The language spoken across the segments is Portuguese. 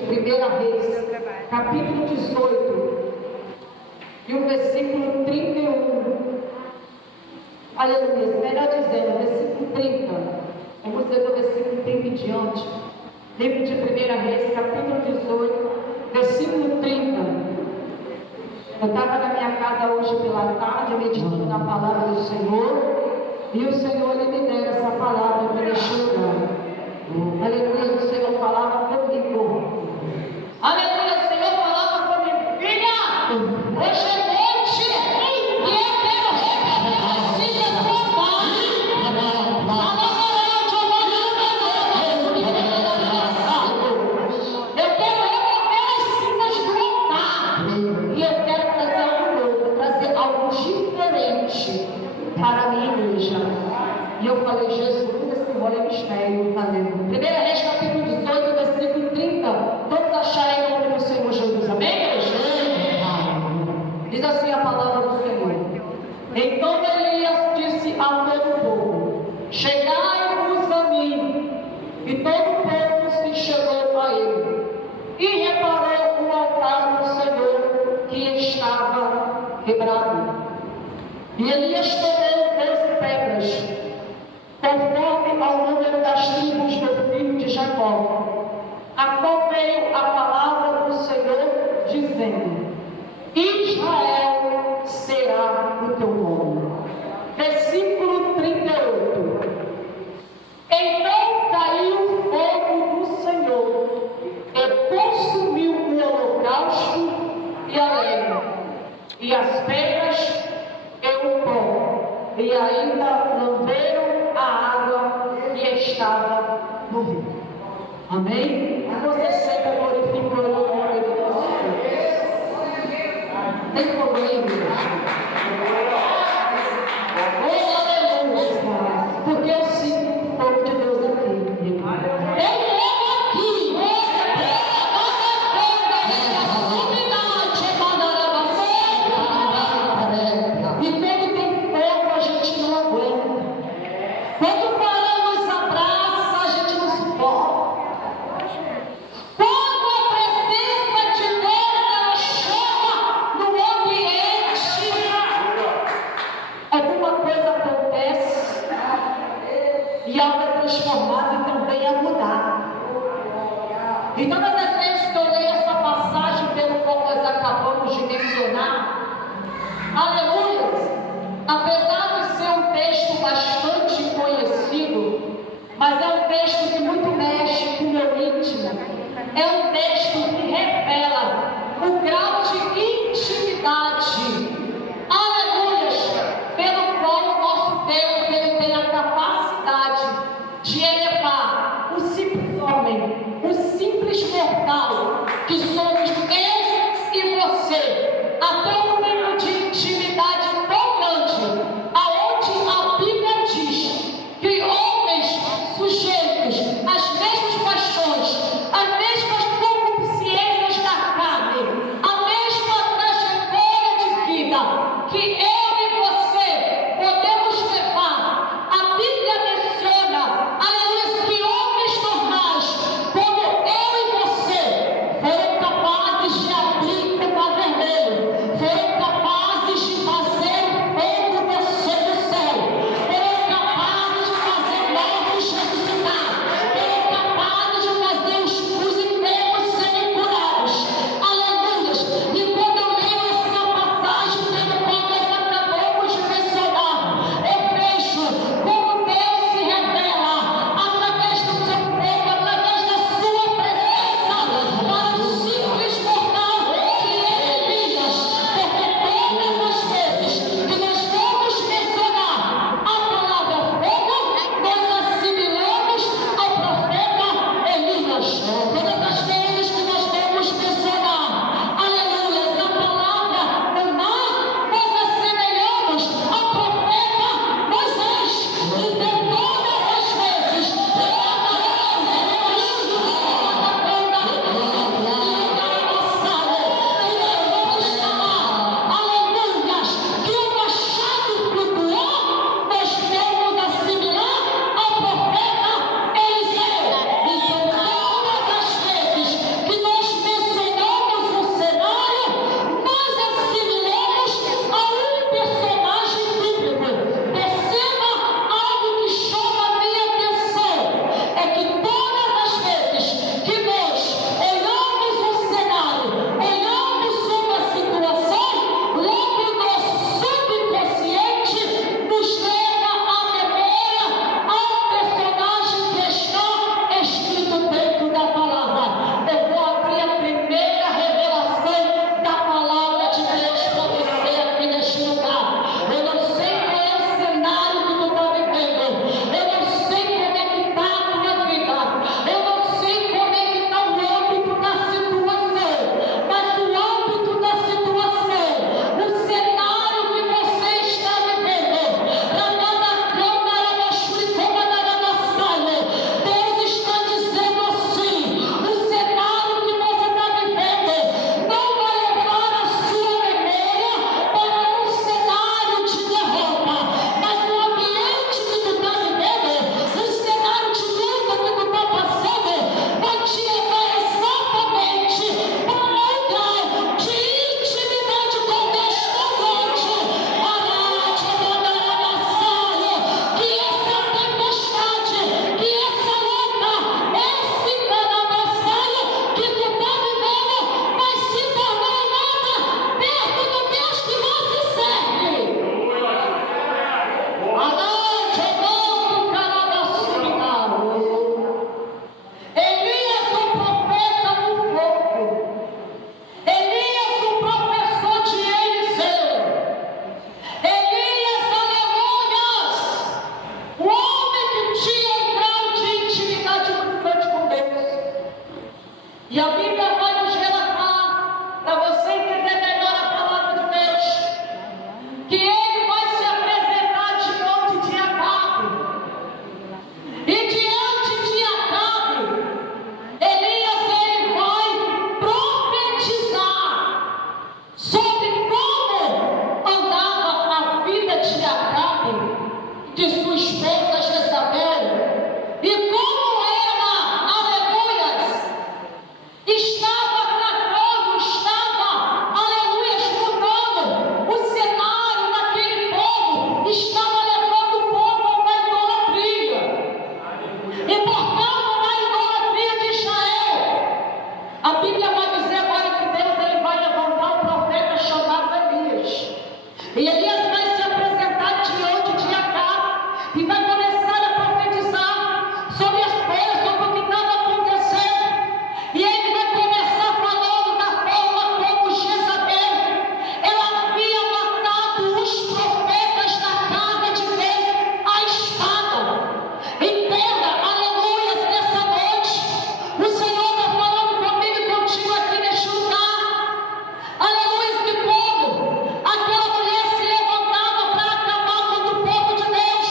Primeira Reis, capítulo 18, e o versículo 31. Aleluia, melhor dizendo, versículo 30. Vamos ler do versículo 30 em diante. Livro de Primeira Reis, capítulo 18, versículo 30. Eu estava na minha casa hoje pela tarde, meditando na palavra do Senhor, e o Senhor me deu essa palavra para neste lugar. Aleluia, o Senhor falava comigo. Aleluia, o Senhor falava comigo. Filha, hoje é noite, e eu quero repetir a sua voz. Eu quero remover as cinzas do altar, e eu quero trazer algo novo, trazer algo diferente para a minha igreja. E eu falei, Jesus, esse rolo é mistério, fazendo. Primeira Reis, capítulo 18, versículo 30. Todos acharem o nome do Senhor Jesus. Amém, igreja? Diz assim a palavra do Senhor. Então Elias disse a todo o povo: chegai-vos a mim. E todo o povo se chegou a ele. E reparou o altar do Senhor que estava quebrado. E Elias tomou 12 pedras, conforme ao número das tribos do filho de Jacó, a qual veio a palavra do Senhor, dizendo: Israel será o teu nome. Versículo 38. Então caiu o fogo do Senhor e consumiu o holocausto e a lenha, e as pedras e o pó, e ainda lamberam a água que estava no rio. Amém? E você sempre glorificou o nome de Deus. Tem problema, aleluia, porque eu sinto o fogo de Deus aqui. E algo é transformado e também é mudado. E todas as vezes que eu leio essa passagem pelo qual nós acabamos de mencionar, aleluia, apesar de ser um texto bastante conhecido, mas é um texto que muito mexe com o meu íntimo. É um texto que revela o grau de intimidade, aleluia, pelo qual o nosso Deus ele tem a capacidade de elevar o simples homem, o simples mortal, que somos eu e você, até um nível de intimidade tão grande, aonde a Bíblia diz que homens sujeitos às mesmas paixões, às mesmas concupiscências da carne, a mesma trajetória de vida que eu e você podemos levar. A Bíblia menciona, aleluia, que homens normais, como eu e você, foram capazes Bíblia vai nos relatar, para você entender melhor a palavra de Deus, que ele vai se apresentar diante de Acabe. E diante de Acabe, Elias ele vai profetizar sobre como andava a vida de Acabe, de sua esposa Jezabel, e como ela, aleluias, estava tratando, aleluias, mudando o cenário daquele povo, estava levando o povo a uma idolatria. E por causa da idolatria de Israel, a Bíblia vai dizer agora que Deus ele vai levantar um profeta chamado Elias. E Elias vai se apresentar diante de Acabe e vai começar a profetizar sobre as coisas, sobre o que estava acontecendo. E ele vai começar falando da forma como Jezabel, ela havia matado os profetas da casa de Deus à espada. Entenda, aleluias, nessa noite, o Senhor está falando comigo e contigo aqui neste lugar. Aleluia, que quando aquela mulher se levantava para acabar com o povo de Deus,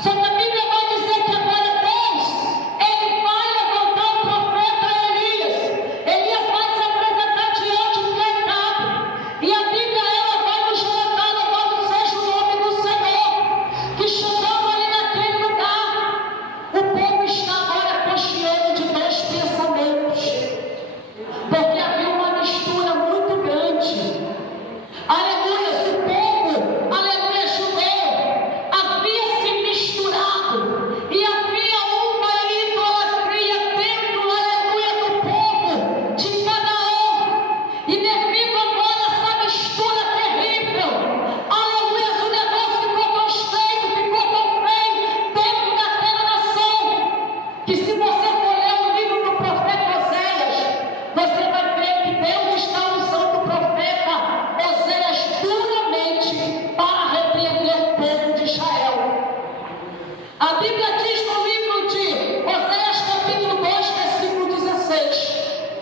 só que a Bíblia vai dizer que agora Deus, ele vai levantar o profeta Elias. Elias vai se apresentar diante de Acabe. E a Bíblia, ela vai nos relatar, louvado seja o nome do Senhor, que chegando ali naquele lugar, o povo está agora cocheando de dois pensamentos, porque havia uma mistura muito grande. Aleluia, o povo, aleluia, judeu, havia se misturado e havia uma idolatria dentro, aleluia, do povo de Canaã. E devido agora a essa mistura terrível, aleluia, o negócio ficou tão estreito, ficou tão feio dentro daquela nação, que se você for ler o livro do profeta Oséias, você vai ver que Deus está usando o profeta Oséias duramente para repreender o povo de Israel. A Bíblia diz no livro de Oséias, capítulo 2, versículo 16.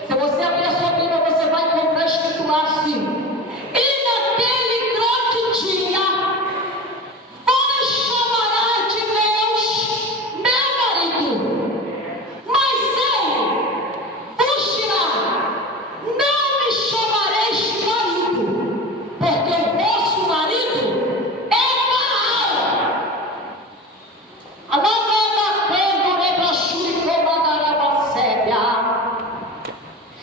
Se você abrir a sua Bíblia, você vai encontrar escrito lá assim: e naquele grande dia, vós chamarás de Deus meu marido, mas ele vos dirá: não me chamareis marido, porque o vosso marido é Baal.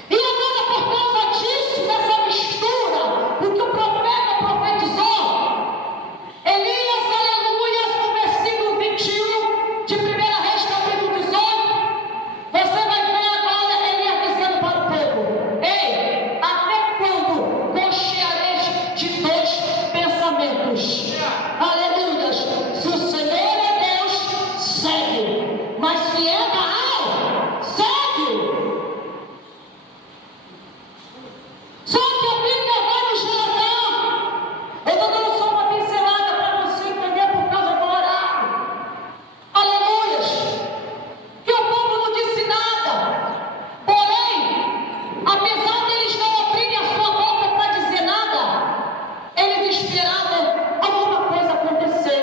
E agora, por causa disso, dessa mistura, o que o profeta profetizou, Elias, aleluia, no versículo 21 de 1 Reis, capítulo 18, você vai ver agora Elias dizendo para o povo: ei, até quando cocheareis de dois pensamentos? Aleluia, se o Senhor é Deus, segue, mas se é Baal, segue. Só que a Bíblia vai nos relatar, eu estou dando só uma pincelada para você entender por causa do horário, aleluia, que o povo não disse nada. Porém, apesar deles não abrirem a sua boca para dizer nada, eles esperavam alguma coisa acontecer.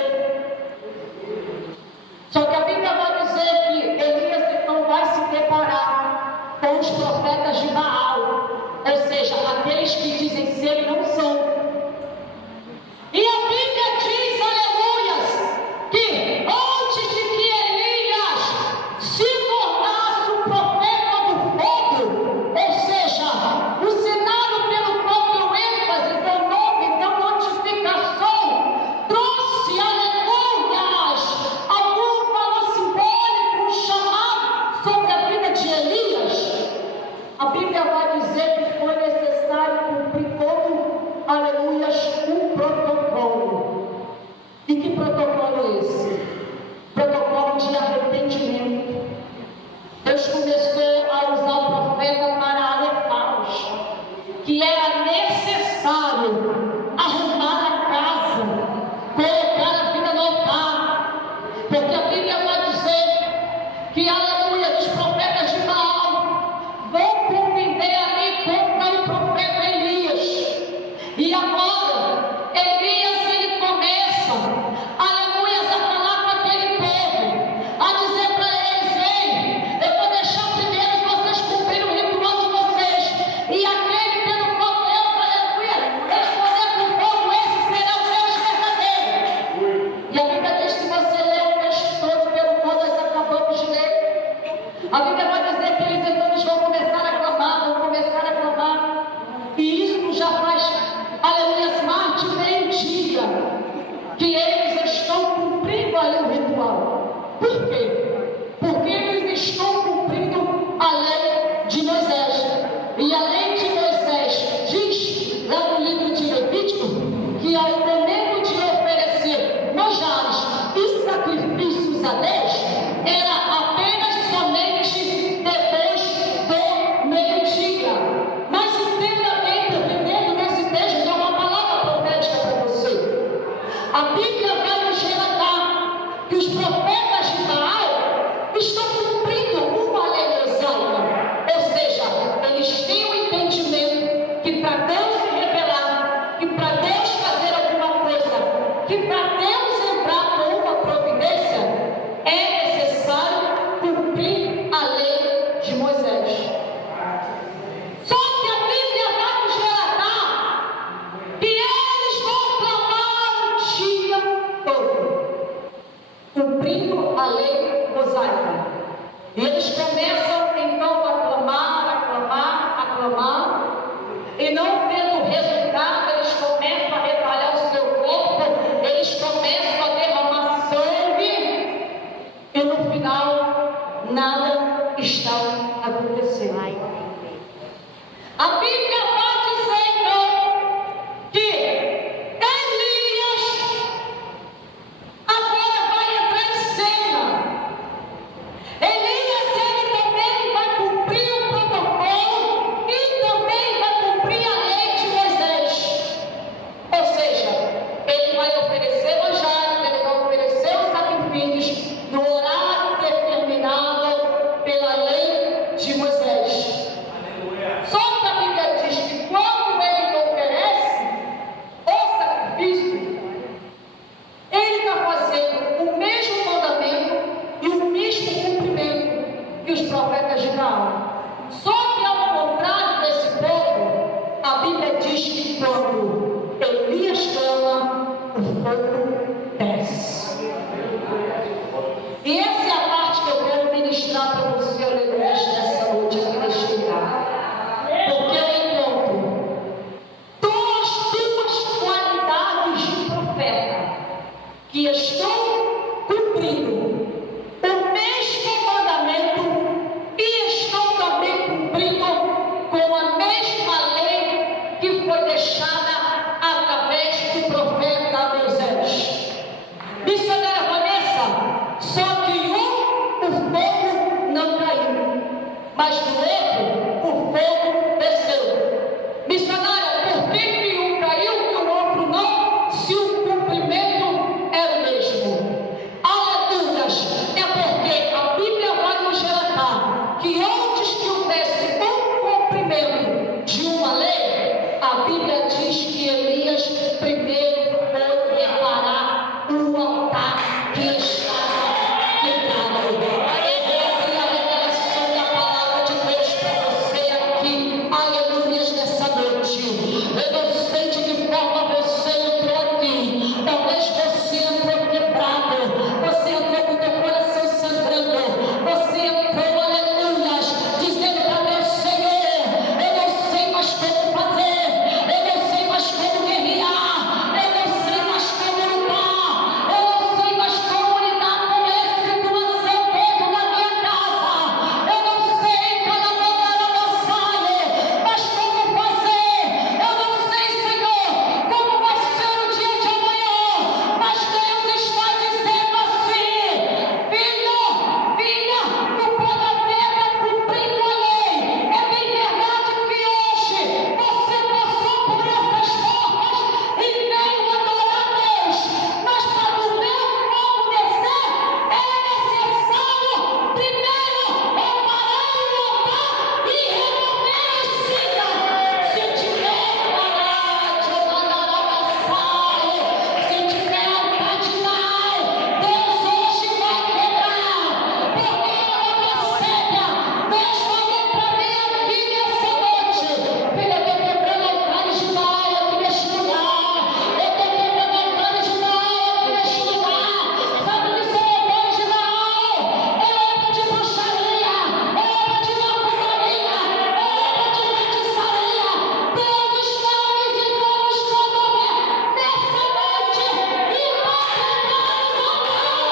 Só que a Bíblia vai dizer que Elias então vai se deparar com os profetas de Baal, ou seja, aqueles que dizem ser e não são. E a Bíblia diz, aleluias, que antes de que Elias se tornasse o profeta do fogo, ou seja, o cenário pelo qual deu ênfase, deu nome, deu notificação, trouxe, aleluias, algum valor simbólico, um chamado sobre a vida de Elias. A Bíblia vai dizer que foi necessário cumprir todo, aleluias, um protocolo. E que protocolo é esse? Protocolo de arrependimento. Deus começou a usar o profeta para alertá-los que era necessário arrumar a casa, colocar a vida no altar, porque a Bíblia vai dizer que, aleluia, os profetas de Baal vão compreender fogo desce. E essa é a parte que eu quero ministrar para você, aleluia, nessa noite aqui neste lugar. Porque eu encontro duas qualidades de profeta que estão cumprindo o mesmo mandamento e estão também cumprindo com a mesma lei que foi deixada através do profeta Moisés. Missionária Vanessa, só que o fogo não caiu, mas do outro o fogo desceu. Missionária, por que um caiu e o outro não, se o cumprimento era o mesmo? Aleluias! É porque a Bíblia vai nos relatar que antes que houvesse um cumprimento de uma lei, a Bíblia diz que Elias primeiro foi reparar o altar que estava quebrado. Ouve a revelação da palavra de Deus para você aqui, aleluias, nessa noite. Eu não sei de que forma você entrou aqui. Talvez você entrou quebrado, você entrou com o teu coração sangrando, você entrou, aleluias, dizendo para Deus: Senhor, eu não sei mais como fazer, eu não sei mais como guerrear, eu não sei mais como lutar, eu não sei mais como lidar com essa situação dentro da minha casa, eu não sei cada uma saia, mas como fazer, eu não sei, Senhor, como vai ser o dia de amanhã, mas Deus está dizendo assim: filha, tu pode até estar cumprindo a lei, é bem verdade que hoje você passou por essas portas e veio adorar a Deus, mas para tu ver o fogo descer, é necessário primeiro reparar o altar e remover as cinzas. Se tiver parado, se tiver altar de mal, Deus hoje vai quebrar, porque Deus falou para mim aqui nessa noite: filha, eu estou quebrando altares de mal aqui neste lugar, eu estou quebrando altares de mal aqui neste lugar. Sabe o que são altares de mal? É obra de bruxaria, é obra de macumbaria, é obra de feitiçaria. Deus está visitando os condomínios nessa noite e vai quebrar os altares.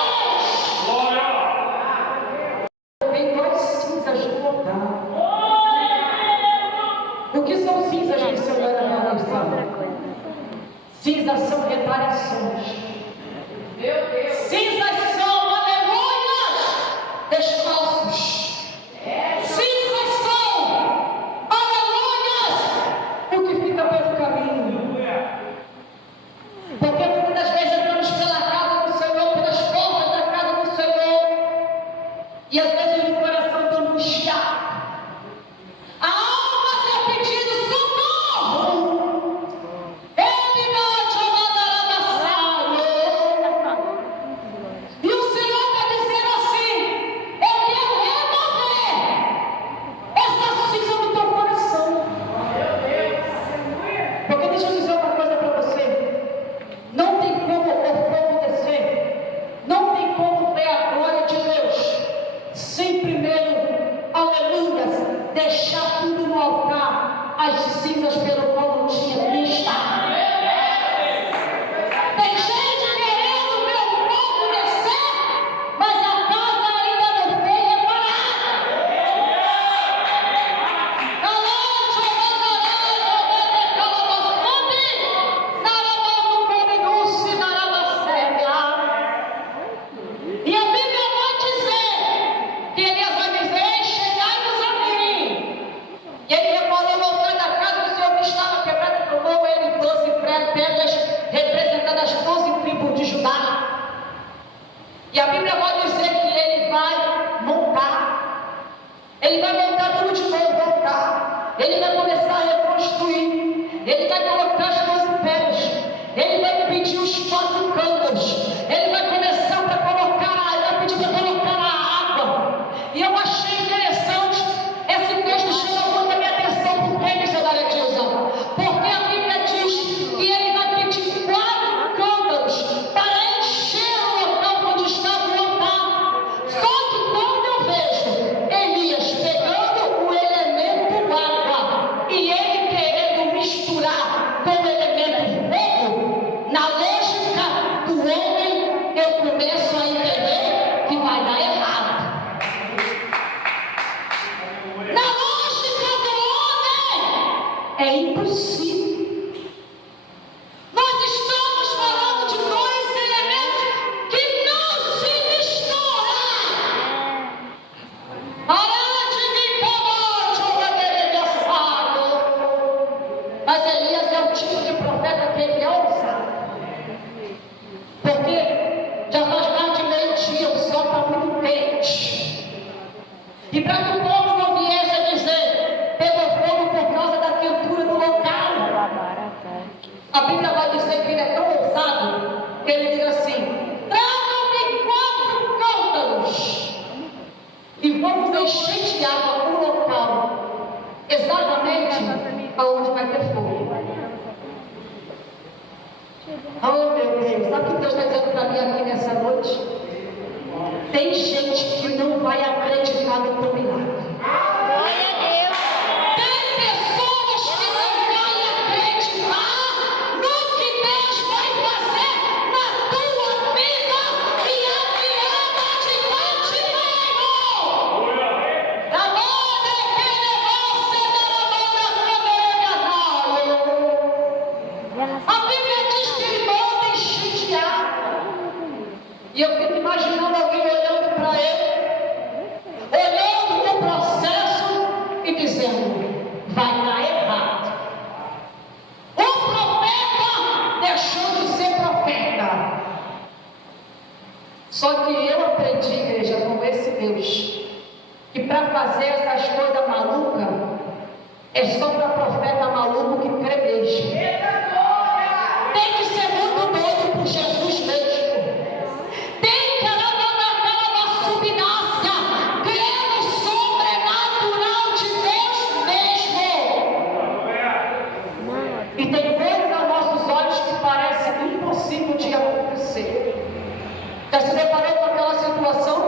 Tem duas cinzas no altar. O que são cinzas, missionária Vanessa? Cinzas são retaliações. Cinzas são, aleluias, descalços. Cinzas são, aleluias, o que fica pelo caminho. Porque muitas das vezes entramos pela casa do Senhor, pelas portas da casa do Senhor, e às vezes o coração está angustiado. A alma está pedindo socorro. Ele não te mandará passar. E o Senhor está dizendo assim: eu quero remover essa cinza do teu coração. Porque deixa eu dizer uma coisa para você: não tem como o fogo descer, não tem como ver a glória de Deus sem primeiro, aleluia, deixar tudo no altar, as cinzas pelo qual não tinha vista. Tem gente querendo ver o fogo descer, mas a casa ainda não foi reparada. E a Bíblia vai dizer que Elias vai dizer: chegai-vos a mim. E ele reparou no altar da casa do Senhor que estava quebrado, e tomou ele 12 pedras representando as 12 tribos de Judá. E a Bíblia vai dizer que ele vai montar tudo de novo, voltar. Ele vai começar a reconstruir. Ele vai colocar as 12 pedras. Ele vai pedir os 4 cântaros. Ele vai começar para colocar, ele vai pedir para colocar a água. E eu achei interessante, esse texto chama muito a minha atenção. Por que, missionária Dilson? Porque a Bíblia diz que ele vai pedir 4 cântaros é impossível. Nós estamos falando de dois elementos que não se misturam. Mas Elias é o tipo de profeta que ele é ousado. Porque já faz mais de meio-dia, o sol está muito quente. E para que o povo não viesse a dizer, pegou fogo por causa da quentura do local. A Bíblia vai dizer que ele é tão ousado, que ele diz assim: tragam-me 4 cântaros e vamos encher de água o local, exatamente aonde vai ter fogo. Oh meu Deus, sabe o que Deus está dizendo para mim aqui nessa noite? Tem gente que não vai acreditar no teu milagre. Glória a Deus. Tem pessoas que não vão acreditar no que Deus vai fazer na tua vida e a virada de cativeiro. Da moda que negócio da banda cabeça. A Bíblia diz que ele manda encher de água. E eu fico imaginando alguém olhando para ele, olhando o processo e dizendo: vai dar errado. O profeta deixou de ser profeta. Só que eu aprendi, igreja, com esse Deus, que para fazer essas coisas malucas, é só para profeta maluco que crê mesmo. Tem que ser muito doido por Jesus mesmo. Tem que aquela subnácia, crer no sobrenatural de Deus mesmo. E tem coisas aos nossos olhos que parecem impossível de acontecer. Já se deparou com aquela situação?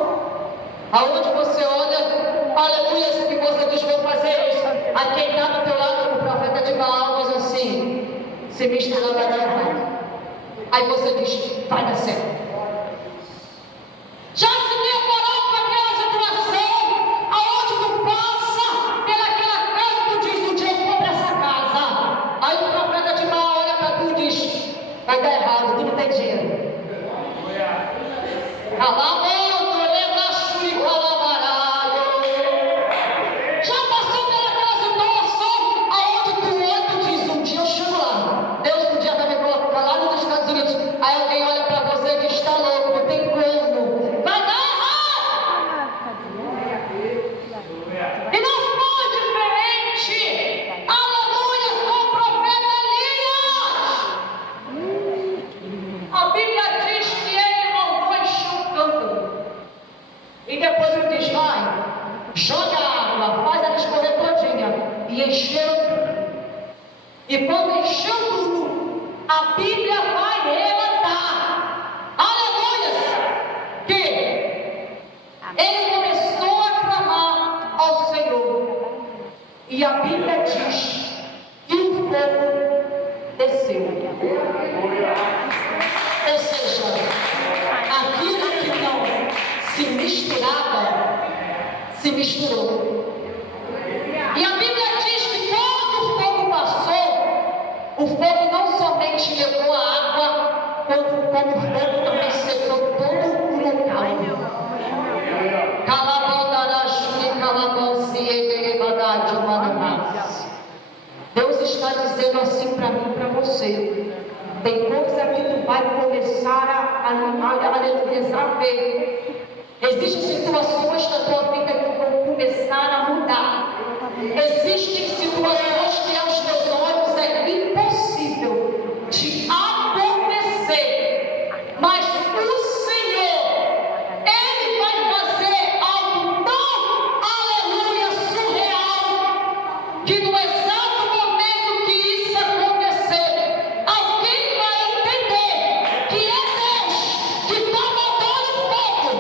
Aonde você olha, aleluia, e você diz: vou fazer isso. Aí quem está do teu lado, o profeta de Baal, diz assim: se misturar vai dar errado. Aí você diz: vai dar certo. Já se deparou com aquela situação aonde tu passa pelaquela casa e tu diz: um dia eu compro essa casa. Aí o profeta de Baal olha para tu e diz: vai dar errado, tu não tem dinheiro. Já passou pelaquela situação aonde tu olha e tu diz: um dia eu chego lá, Deus um dia vai me colocar lá nos Estados Unidos. Aí alguém olha para você e diz: está louco, não tem como, vai dar errado. E não foi diferente, aleluia, com o profeta Elias. A Bíblia diz que ele mandou encher o cântaro. E depois ele diz: vai, joga água, faz ela escorrer todinha. E encheu. E quando encheu tudo, a Bíblia vai relatar, aleluia, que ele começou a clamar ao Senhor. E a Bíblia diz que o fogo desceu. Ou seja, aquilo que não se misturava, se misturou. E a Bíblia diz que quando o fogo passou, o fogo não somente levou a água, como o fogo também secou todo o local. Deus está dizendo assim para mim e para você: tem coisa que tu vai começar a ver. Existem situações da tua vida que vão começar a mudar. Existem situações que aos teus olhos é impossível de acontecer. Mas o Senhor, Ele vai fazer algo tão, aleluia, surreal, que no exato momento que isso acontecer, alguém vai entender que é Deus que está mandando fogo,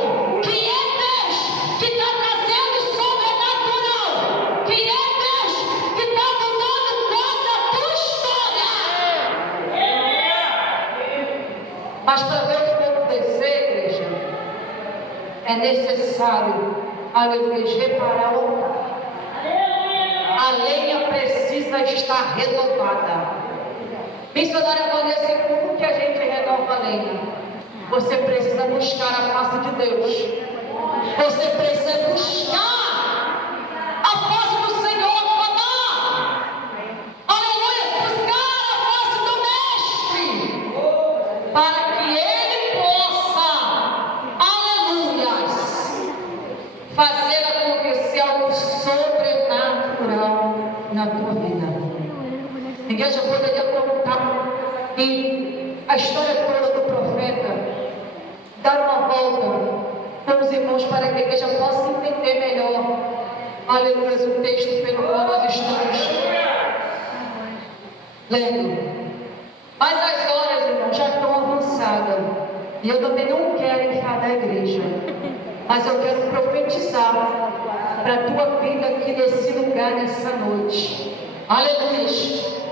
que é Deus que está trazendo sobrenatural, que é Deus que está mudando toda a tua história. Mas para ver o fogo descer, igreja, é necessário, aleluia, reparar o altar. A A lenha precisa estar renovada. Missionária Vanessa, como que a gente renova a lenha? Você precisa buscar a face de Deus. Você precisa buscar a face do Senhor, clamar. Aleluia, buscar a face do Mestre, para que Ele possa, aleluias, fazer acontecer algo sobrenatural na tua vida. A igreja poderia contar e a história toda do profeta, dar uma volta com os irmãos para que a igreja possa entender melhor, aleluia, o texto pelo qual nós estamos lendo. Mas as horas, irmãos, já estão avançadas e eu também não quero enfadar a igreja, mas eu quero profetizar para a tua vida aqui nesse lugar, nessa noite, aleluia,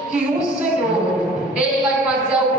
que o Senhor, Ele vai fazer algo